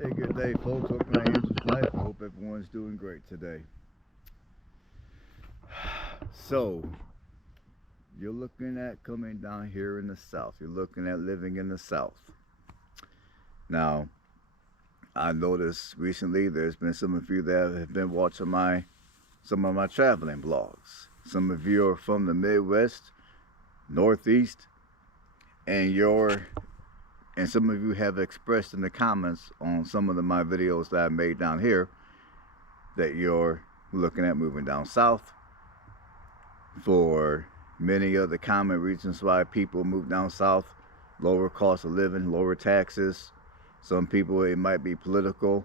Hey, good day, folks. What can I answer tonight? I hope everyone's doing great today. So, you're looking at coming down here in the South. You're looking at living in the South. Now, I noticed recently there's been some of you that have been watching some of my traveling blogs. Some of you are from the Midwest, Northeast, and some of you have expressed in the comments on some of my videos that I made down here that you're looking at moving down south for many of the common reasons why people move down south: lower cost of living, lower taxes. Some people, it might be political,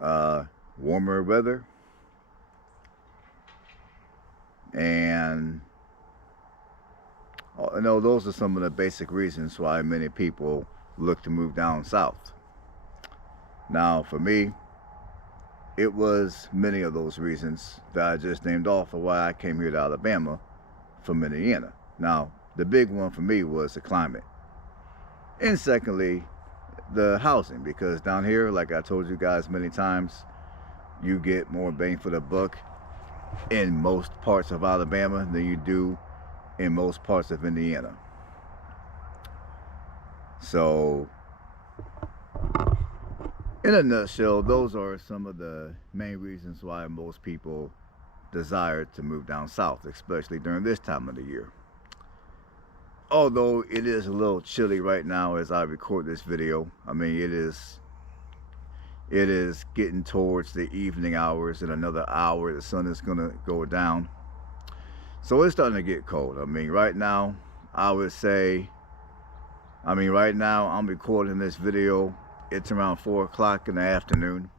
warmer weather, and those are some of the basic reasons why many people look to move down south. Now, for me, it was many of those reasons that I just named off of why I came here to Alabama from Indiana. Now, the big one for me was the climate. And secondly, the housing, because down here, like I told you guys many times, you get more bang for the buck in most parts of Alabama than you do in most parts of Indiana. So, in a nutshell, those are some of the main reasons why most people desire to move down south, especially during this time of the year. Although it is a little chilly right now as I record this video. I mean, it is getting towards the evening hours. In another hour, the sun is gonna go down. So it's starting to get cold. I mean, right now, right now I'm recording this video. It's around 4 o'clock in the afternoon.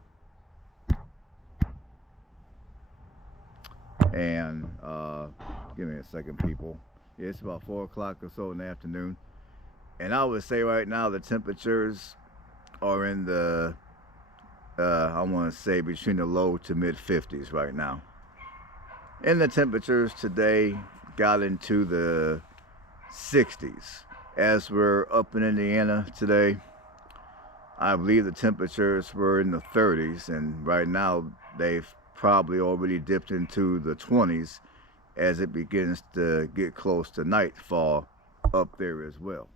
And give me a second, people. Yeah, it's about 4 o'clock or so in the afternoon. And I would say right now the temperatures are in the, I want to say between the low to mid 50s right now. And the temperatures today got into the 60s. As we're up in Indiana today, I believe the temperatures were in the 30s, and right now they've probably already dipped into the 20s as it begins to get close to nightfall up there as well.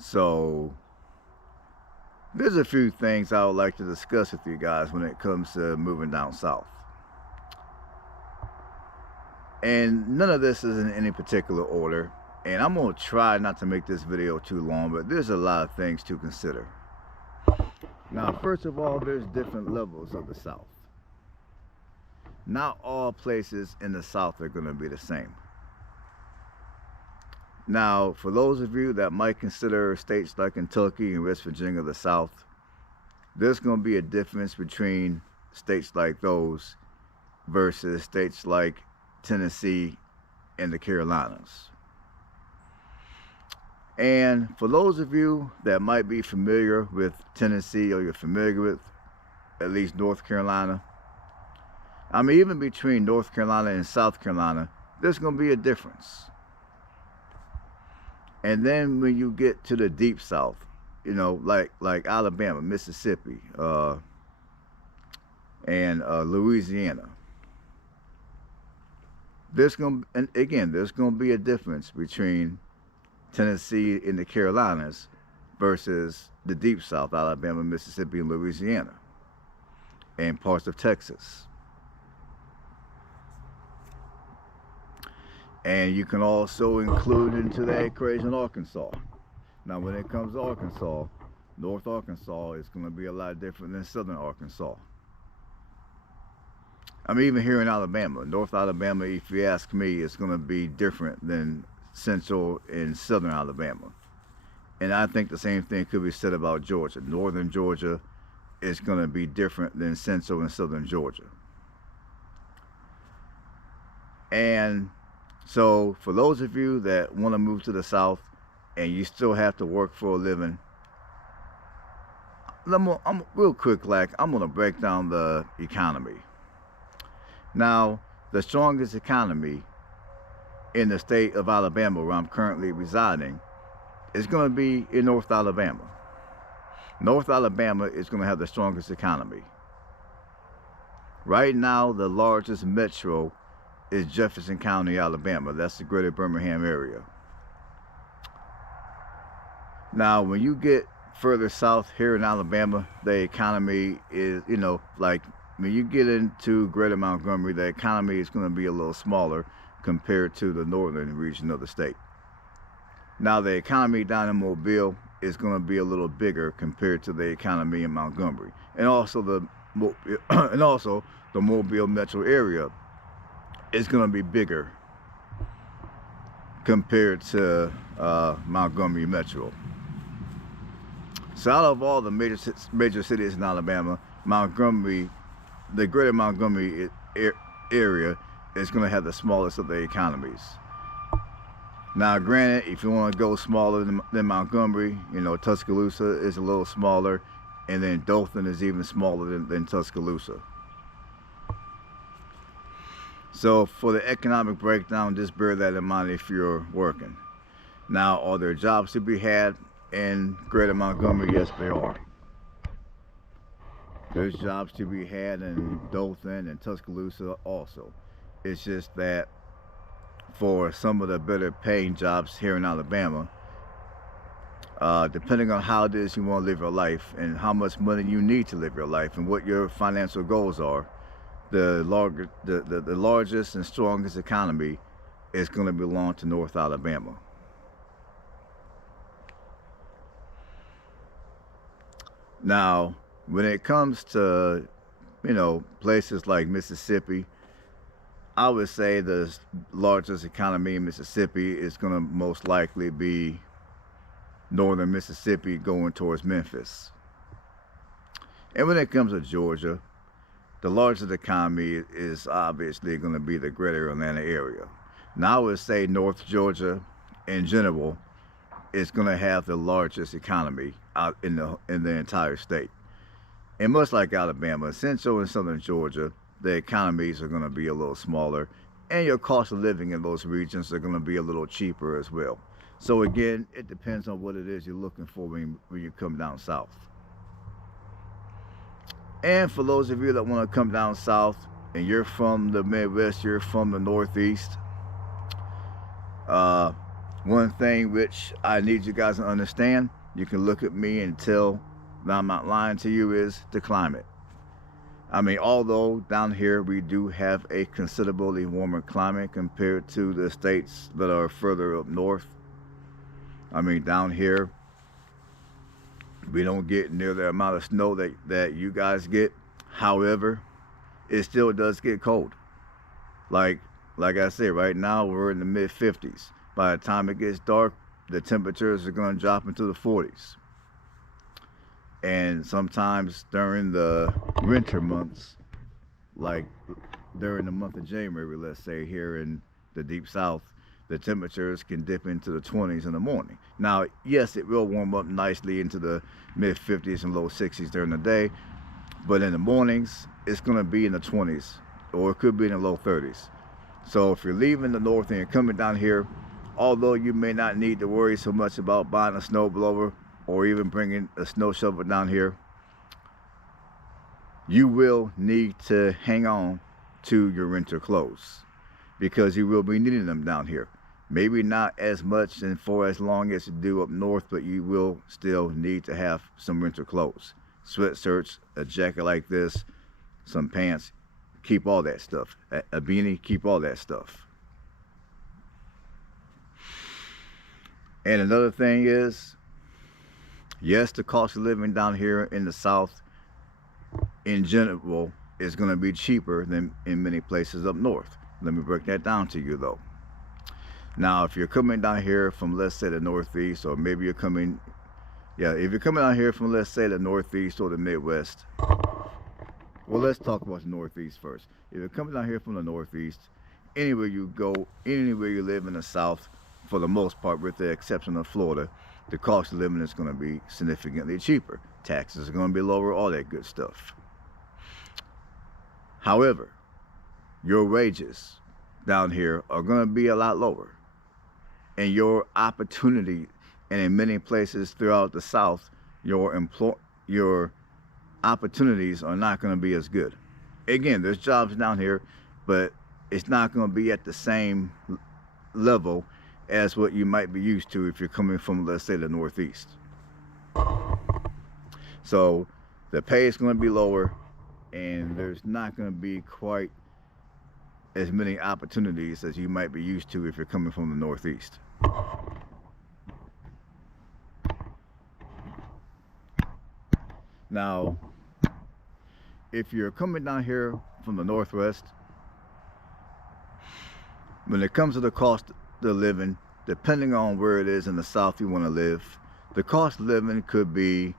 So there's a few things I would like to discuss with you guys when it comes to moving down south. And none of this is in any particular order. And I'm going to try not to make this video too long, but there's a lot of things to consider. Now, first of all, there's different levels of the South. Not all places in the South are going to be the same. Now, for those of you that might consider states like Kentucky and West Virginia the South, there's going to be a difference between states like those versus states like Tennessee and the Carolinas. And for those of you that might be familiar with Tennessee, or you're familiar with at least North Carolina, I mean, even between North Carolina and South Carolina, there's going to be a difference. And then when you get to the deep South, you know, like Alabama, Mississippi, and Louisiana, there's going to be a difference between Tennessee and the Carolinas versus the deep South, Alabama, Mississippi, and Louisiana, and parts of Texas. And you can also include into that equation Arkansas. Now, when it comes to Arkansas, North Arkansas is going to be a lot different than Southern Arkansas. I mean, even here in Alabama, North Alabama, if you ask me, it's going to be different than Central and Southern Alabama. And I think the same thing could be said about Georgia. Northern Georgia is going to be different than Central and Southern Georgia. And so for those of you that want to move to the South and you still have to work for a living, I'm real quick, I'm going to break down the economy. Now, the strongest economy in the state of Alabama, where I'm currently residing, is going to be in North Alabama. North Alabama is going to have the strongest economy. Right now, the largest metro is Jefferson County, Alabama. That's the greater Birmingham area. Now, when you get further south here in Alabama, the economy is, like when you get into greater Montgomery, the economy is going to be a little smaller compared to the northern region of the state. Now, the economy down in Mobile is going to be a little bigger compared to the economy in Montgomery, and also the Mobile metro area is going to be bigger compared to Montgomery metro. So out of all the major cities in Alabama, Montgomery, the greater Montgomery area is going to have the smallest of the economies. Now, granted, if you want to go smaller than Montgomery, Tuscaloosa is a little smaller, and then Dothan is even smaller than Tuscaloosa. So for the economic breakdown, just bear that in mind if you're working. Now, are there jobs to be had in greater Montgomery? Yes, there are. There's jobs to be had in Dothan and Tuscaloosa also. It's just that for some of the better paying jobs here in Alabama, depending on how it is you want to live your life and how much money you need to live your life and what your financial goals are, the largest and strongest economy is going to belong to North Alabama. Now, when it comes to, places like Mississippi, I would say the largest economy in Mississippi is going to most likely be northern Mississippi going towards Memphis. And when it comes to Georgia, the largest economy is obviously going to be the greater Atlanta area. Now I would say North Georgia in general is going to have the largest economy out in the entire state. And much like Alabama, Central and Southern Georgia, the economies are going to be a little smaller, and your cost of living in those regions are going to be a little cheaper as well. So again, it depends on what it is you're looking for when you come down south. And for those of you that want to come down south and you're from the Midwest, you're from the Northeast, one thing which I need you guys to understand, you can look at me and tell that I'm not lying to you, is the climate. I mean, although down here we do have a considerably warmer climate compared to the states that are further up north. I mean, down here we don't get near the amount of snow that you guys get. However, it still does get cold. Like I said, right now we're in the mid 50s. By the time it gets dark, the temperatures are going to drop into the 40s. And sometimes during the winter months, like during the month of January, let's say here in the deep south, the temperatures can dip into the 20s in the morning. Now, yes, it will warm up nicely into the mid 50s and low 60s during the day, but in the mornings, it's going to be in the 20s, or it could be in the low 30s. So if you're leaving the north and you're coming down here, although you may not need to worry so much about buying a snowblower or even bringing a snow shovel down here, you will need to hang on to your winter clothes because you will be needing them down here. Maybe not as much and for as long as you do up north, but you will still need to have some winter clothes. Sweatshirts, a jacket like this, some pants, keep all that stuff. A beanie, keep all that stuff. And another thing is, yes, the cost of living down here in the South in general is going to be cheaper than in many places up north. Let me break that down to you though. Now, if you're coming down here from, let's say, the Northeast, or maybe you're coming, if you're coming down here from, let's say, the Northeast or the Midwest, well, let's talk about the Northeast first. If you're coming down here from the Northeast, anywhere you go, anywhere you live in the South, for the most part, with the exception of Florida, the cost of living is going to be significantly cheaper. Taxes are going to be lower, all that good stuff. However, your wages down here are going to be a lot lower. And your opportunity And in many places throughout the South, your opportunities are not going to be as good. Again, there's jobs down here, but it's not going to be at the same level as what you might be used to if you're coming from, let's say, the Northeast. So the pay is going to be lower, and there's not going to be quite as many opportunities as you might be used to if you're coming from the Northeast. Now, if you're coming down here from the Northwest, when it comes to the cost of living, depending on where it is in the South you want to live, the cost of living could be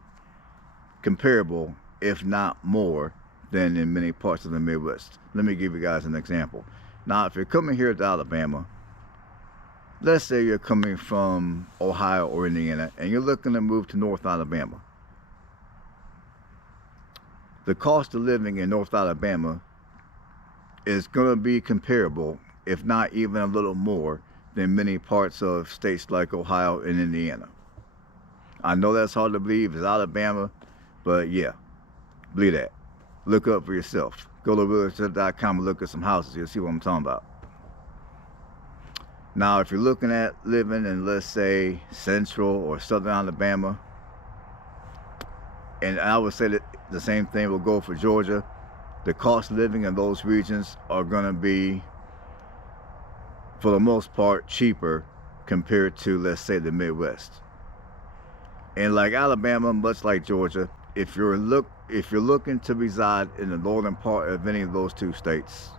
comparable, if not more, than in many parts of the Midwest. Let me give you guys an example. Now, if you're coming here to Alabama, let's say you're coming from Ohio or Indiana, and you're looking to move to North Alabama. The cost of living in North Alabama is going to be comparable, if not even a little more, than many parts of states like Ohio and Indiana. I know that's hard to believe, it's Alabama, but yeah, believe that. Look up for yourself. Go to realtor.com and look at some houses. You'll see what I'm talking about. Now, if you're looking at living in, let's say, central or southern Alabama, and I would say that the same thing will go for Georgia, the cost of living in those regions are going to be, for the most part, cheaper compared to, let's say, the Midwest. And like Alabama, much like Georgia, if you're looking to reside in the northern part of any of those two states,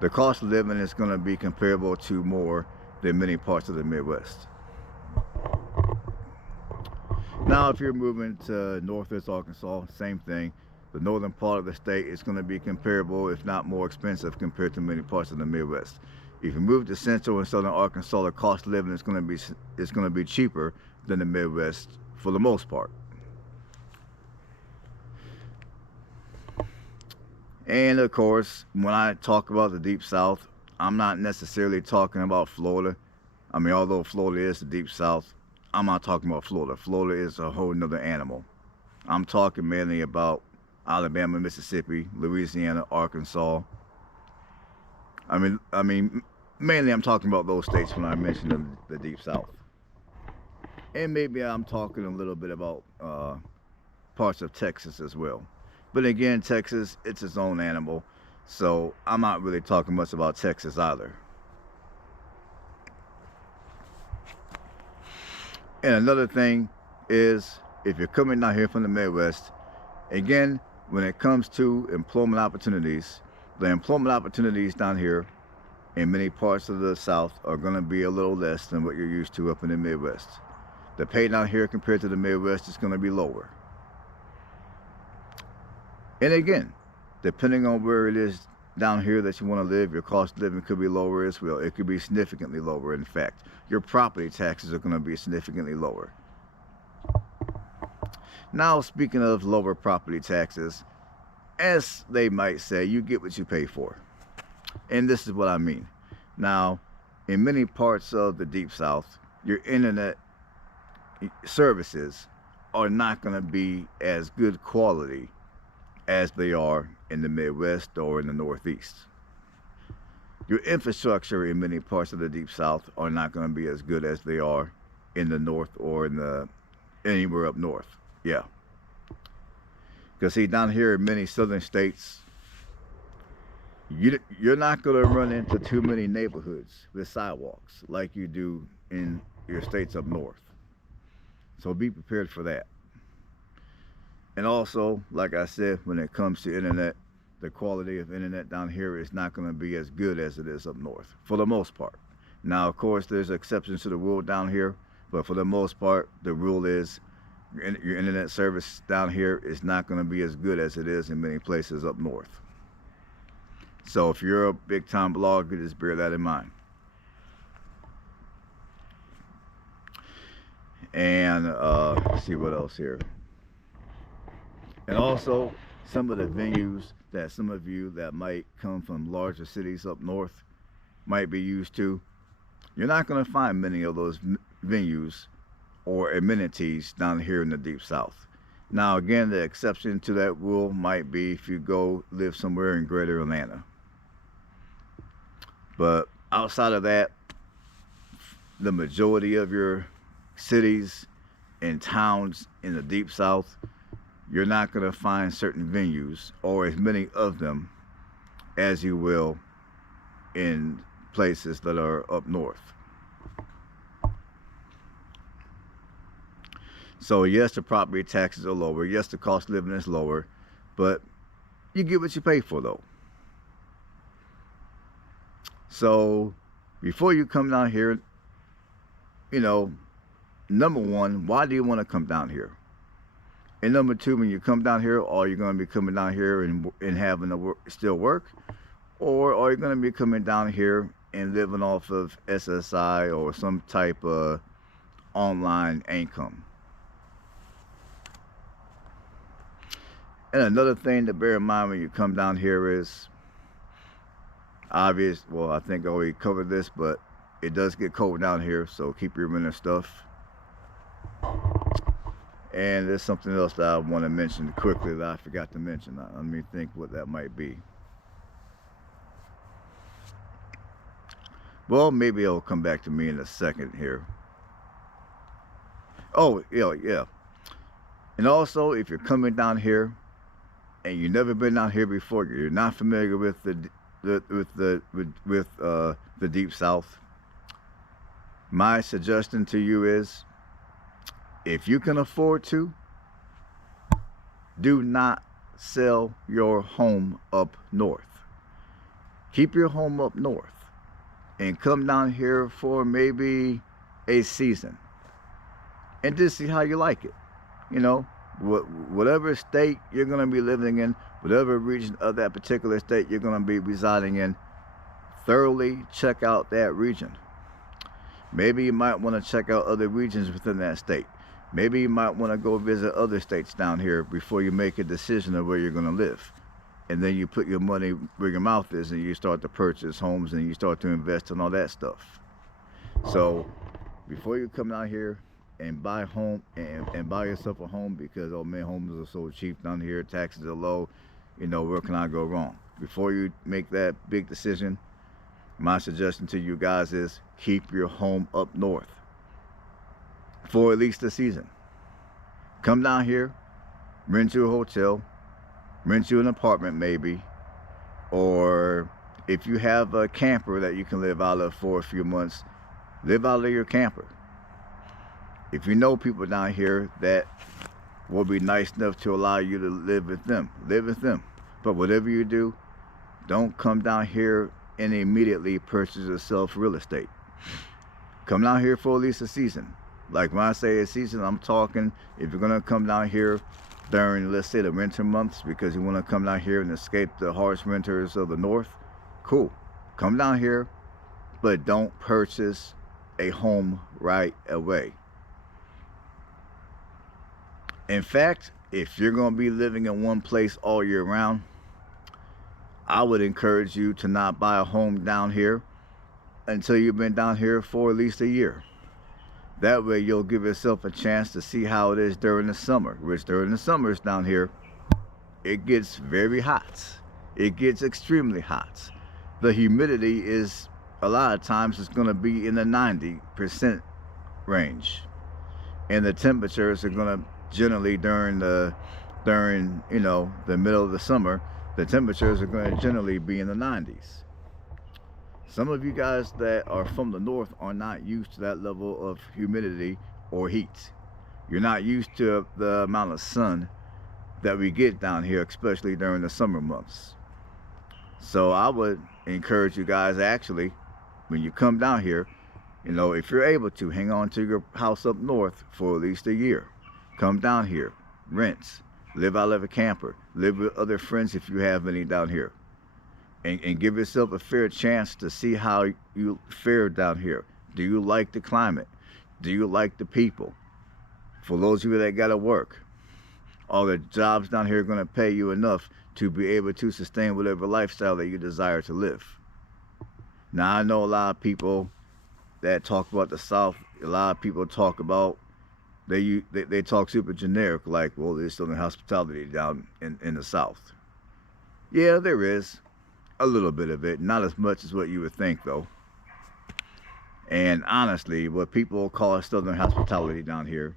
the cost of living is going to be comparable to more than many parts of the Midwest. Now, if you're moving to Northwest Arkansas, same thing. The northern part of the state is going to be comparable, if not more expensive, compared to many parts of the Midwest. If you move to central and southern Arkansas, the cost of living is going to be cheaper than the Midwest for the most part. And of course, when I talk about the Deep South, I'm not necessarily talking about Florida. I mean, although Florida is the Deep South, I'm not talking about Florida. Florida is a whole nother animal. I'm talking mainly about Alabama, Mississippi, Louisiana, Arkansas. I mean, mainly I'm talking about those states when I mention the Deep South. And maybe I'm talking a little bit about parts of Texas as well. But again, Texas, it's its own animal. So I'm not really talking much about Texas either. And another thing is, if you're coming down here from the Midwest, again, when it comes to employment opportunities, the employment opportunities down here in many parts of the South are going to be a little less than what you're used to up in the Midwest. The pay down here compared to the Midwest is going to be lower. And again, depending on where it is down here that you want to live, your cost of living could be lower as well. It could be significantly lower. In fact, your property taxes are going to be significantly lower. Now, speaking of lower property taxes, as they might say, you get what you pay for. And this is what I mean. Now, in many parts of the Deep South, your internet services are not going to be as good quality as they are in the Midwest or in the Northeast. Your infrastructure in many parts of the Deep South are not going to be as good as they are in the North or in anywhere up north. Yeah. Because see, down here in many southern states, you're not going to run into too many neighborhoods with sidewalks like you do in your states up north. So be prepared for that. And also, like I said, when it comes to internet, the quality of internet down here is not going to be as good as it is up north, for the most part. Now, of course, there's exceptions to the rule down here, but for the most part, the rule is your internet service down here is not going to be as good as it is in many places up north. So if you're a big-time blogger, just bear that in mind. And let's see what else here. And also, some of the venues that some of you that might come from larger cities up north might be used to, you're not going to find many of those venues or amenities down here in the Deep South. Now, again, the exception to that rule might be if you go live somewhere in greater Atlanta. But outside of that, the majority of your cities and towns in the Deep South, you're not going to find certain venues or as many of them as you will in places that are up north. So yes, the property taxes are lower. Yes, the cost of living is lower, but you get what you pay for though. So before you come down here, you know, number one, why do you want to come down here? And number two, when you come down here, are you going to be coming down here and having to still work? Or are you going to be coming down here and living off of SSI or some type of online income? And another thing to bear in mind when you come down here is obvious. Well, I think I already covered this, but it does get cold down here, so keep your winter stuff. And there's something else that I want to mention quickly that I forgot to mention. Let me think what that might be. Well, maybe it'll come back to me in a second here. Oh, yeah. And also, if you're coming down here and you've never been down here before, you're not familiar with the Deep South, my suggestion to you is, if you can afford to, do not sell your home up north. Keep your home up north and come down here for maybe a season and just see how you like it. You know, whatever state you're going to be living in, whatever region of that particular state you're going to be residing in, thoroughly check out that region. Maybe you might want to check out other regions within that state. Maybe you might want to go visit other states down here before you make a decision of where you're going to live. And then you put your money where your mouth is and you start to purchase homes and you start to invest in all that stuff. So before you come out here and buy home and buy yourself a home because, oh man, homes are so cheap down here, taxes are low, you know, where can I go wrong? Before you make that big decision, my suggestion to you guys is keep your home up north for at least a season. Come down here, rent you a hotel, rent you an apartment maybe, or if you have a camper that you can live out of for a few months, live out of your camper. If you know people down here that will be nice enough to allow you to live with them, live with them. But whatever you do, don't come down here and immediately purchase yourself real estate. Come down here for at least a season. Like when I say a season, I'm talking if you're gonna come down here during, let's say, the winter months because you want to come down here and escape the harsh winters of the north, cool. Come down here, but don't purchase a home right away. In fact, if you're going to be living in one place all year round, I would encourage you to not buy a home down here until you've been down here for at least a year. That way you'll give yourself a chance to see how it is during the summer, which during the summers down here, it gets very hot. It gets extremely hot. The humidity is, a lot of times, it's going to be in the 90% range. And the temperatures are going to generally during you know, the middle of the summer, the temperatures are going to generally be in the 90s. Some of you guys that are from the north are not used to that level of humidity or heat. You're not used to the amount of sun that we get down here, especially during the summer months. So I would encourage you guys, actually, when you come down here, you know, if you're able to, hang on to your house up north for at least a year. Come down here, rent, live out of a camper, live with other friends if you have any down here. And give yourself a fair chance to see how you fare down here. Do you like the climate? Do you like the people? For those of you that gotta work, are the jobs down here gonna pay you enough to be able to sustain whatever lifestyle that you desire to live? Now, I know a lot of people that talk about the South, a lot of people talk about They talk super generic, like, well, there's Southern hospitality down in the South. Yeah, there is a little bit of it, not as much as what you would think, though. And honestly, what people call Southern hospitality down here,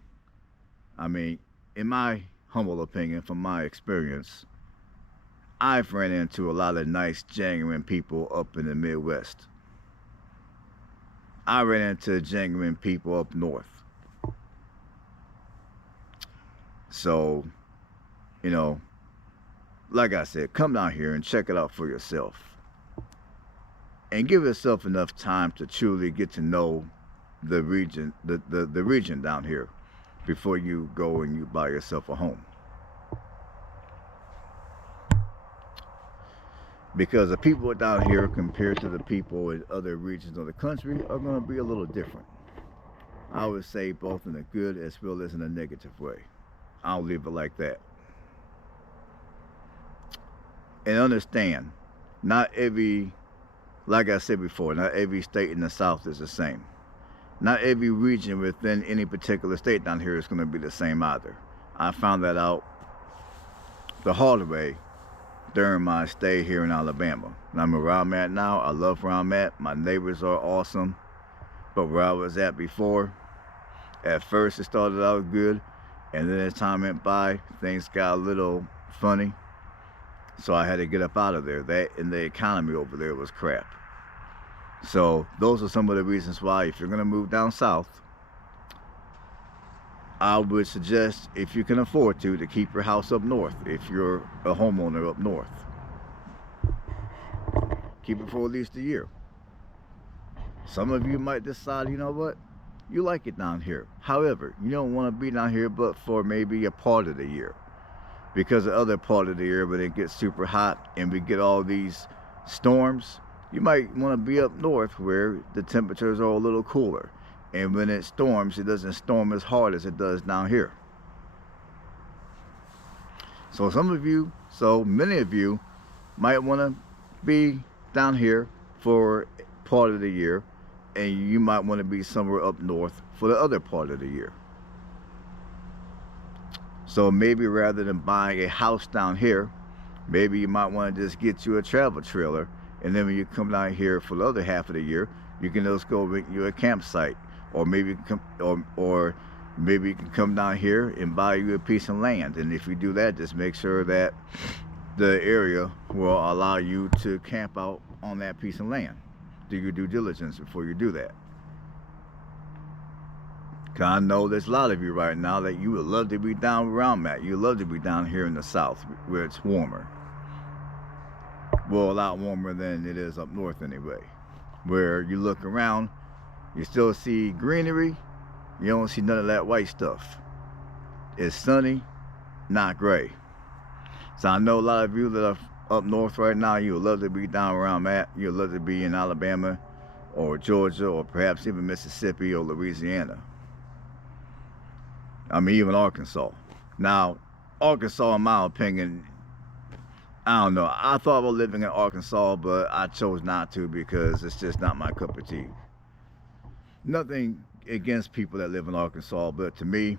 I mean, in my humble opinion, from my experience, I've ran into a lot of nice, genuine people up in the Midwest. I ran into genuine people up north. So, you know, like I said, come down here and check it out for yourself. And give yourself enough time to truly get to know the region, the region down here before you go and you buy yourself a home. Because the people down here compared to the people in other regions of the country are going to be a little different. I would say both in a good as well as in a negative way. I'll leave it like that. And understand, not every, like I said before, not every state in the South is the same. Not every region within any particular state down here is going to be the same either. I found that out the hard way during my stay here in Alabama. And I'm where I'm at now. I love where I'm at. My neighbors are awesome. But where I was at before, at first it started out good. And then as time went by, things got a little funny. So I had to get up out of there. That and the economy over there was crap. So those are some of the reasons why, if you're going to move down south, I would suggest, if you can afford to keep your house up north. If you're a homeowner up north, keep it for at least a year. Some of you might decide, you know what, you like it down here. However, you don't want to be down here but for maybe a part of the year. Because the other part of the year, when it gets super hot and we get all these storms, you might want to be up north where the temperatures are a little cooler. And when it storms, it doesn't storm as hard as it does down here. So many of you might want to be down here for part of the year, and you might want to be somewhere up north for the other part of the year. So maybe rather than buying a house down here, maybe you might want to just get you a travel trailer, and then when you come down here for the other half of the year, you can just go rent you a campsite. Or maybe you can maybe you can come down here and buy you a piece of land. And if you do that, just make sure that the area will allow you to camp out on that piece of land. Do your due diligence before you do that. Because I know there's a lot of you right now that you would love to be down where I'm at. You would love to be down here in the South where it's warmer. Well, a lot warmer than it is up north anyway. Where you look around, you still see greenery, you don't see none of that white stuff. It's sunny, not gray. So I know a lot of you that are up north right now, you would love to be down where I'm at. You would love to be in Alabama or Georgia or perhaps even Mississippi or Louisiana. I mean, even Arkansas. Now, Arkansas, in my opinion, I don't know. I thought about living in Arkansas, but I chose not to because it's just not my cup of tea. Nothing against people that live in Arkansas, but to me,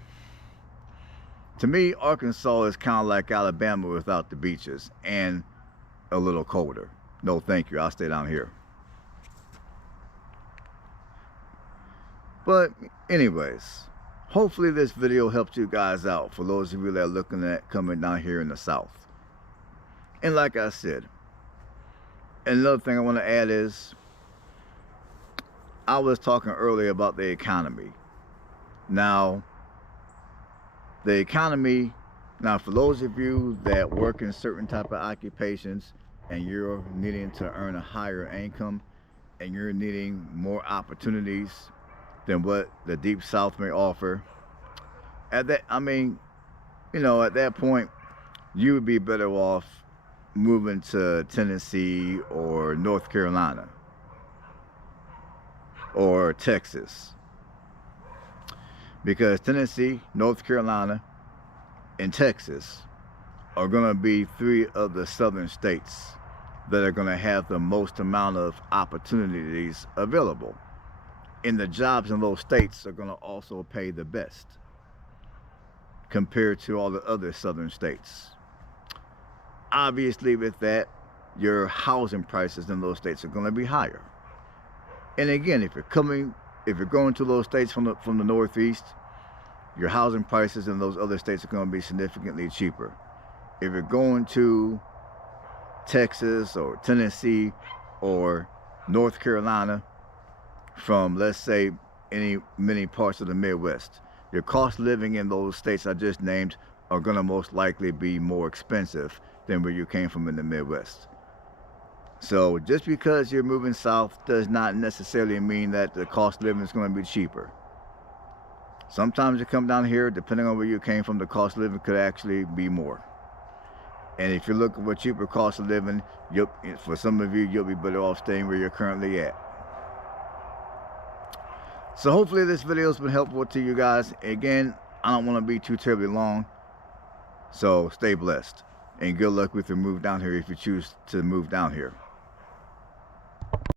Arkansas is kind of like Alabama without the beaches and a little colder. No, thank you. I'll stay down here. But anyways, hopefully this video helped you guys out for those of you that are looking at coming down here in the South. And like I said, another thing I want to add is, I was talking earlier about the economy. Now, the economy, for those of you that work in certain type of occupations and you're needing to earn a higher income and you're needing more opportunities than what the Deep South may offer, at that point, you would be better off moving to Tennessee or North Carolina or Texas, because Tennessee, North Carolina, and Texas are going to be three of the southern states that are going to have the most amount of opportunities available, and the jobs in those states are going to also pay the best. compared to all the other southern states. Obviously, with that, your housing prices in those states are going to be higher. And again, if you're going to those states from the Northeast, your housing prices in those other states are going to be significantly cheaper. If you're going to Texas or Tennessee or North Carolina from, let's say, many parts of the Midwest, your cost of living in those states I just named are going to most likely be more expensive than where you came from in the Midwest. So just because you're moving south does not necessarily mean that the cost of living is going to be cheaper. Sometimes you come down here, depending on where you came from, the cost of living could actually be more. And if you're looking for cheaper cost of living, for some of you, you'll be better off staying where you're currently at. So hopefully this video has been helpful to you guys. Again, I don't want to be too terribly long, so stay blessed. And good luck with your move down here if you choose to move down here.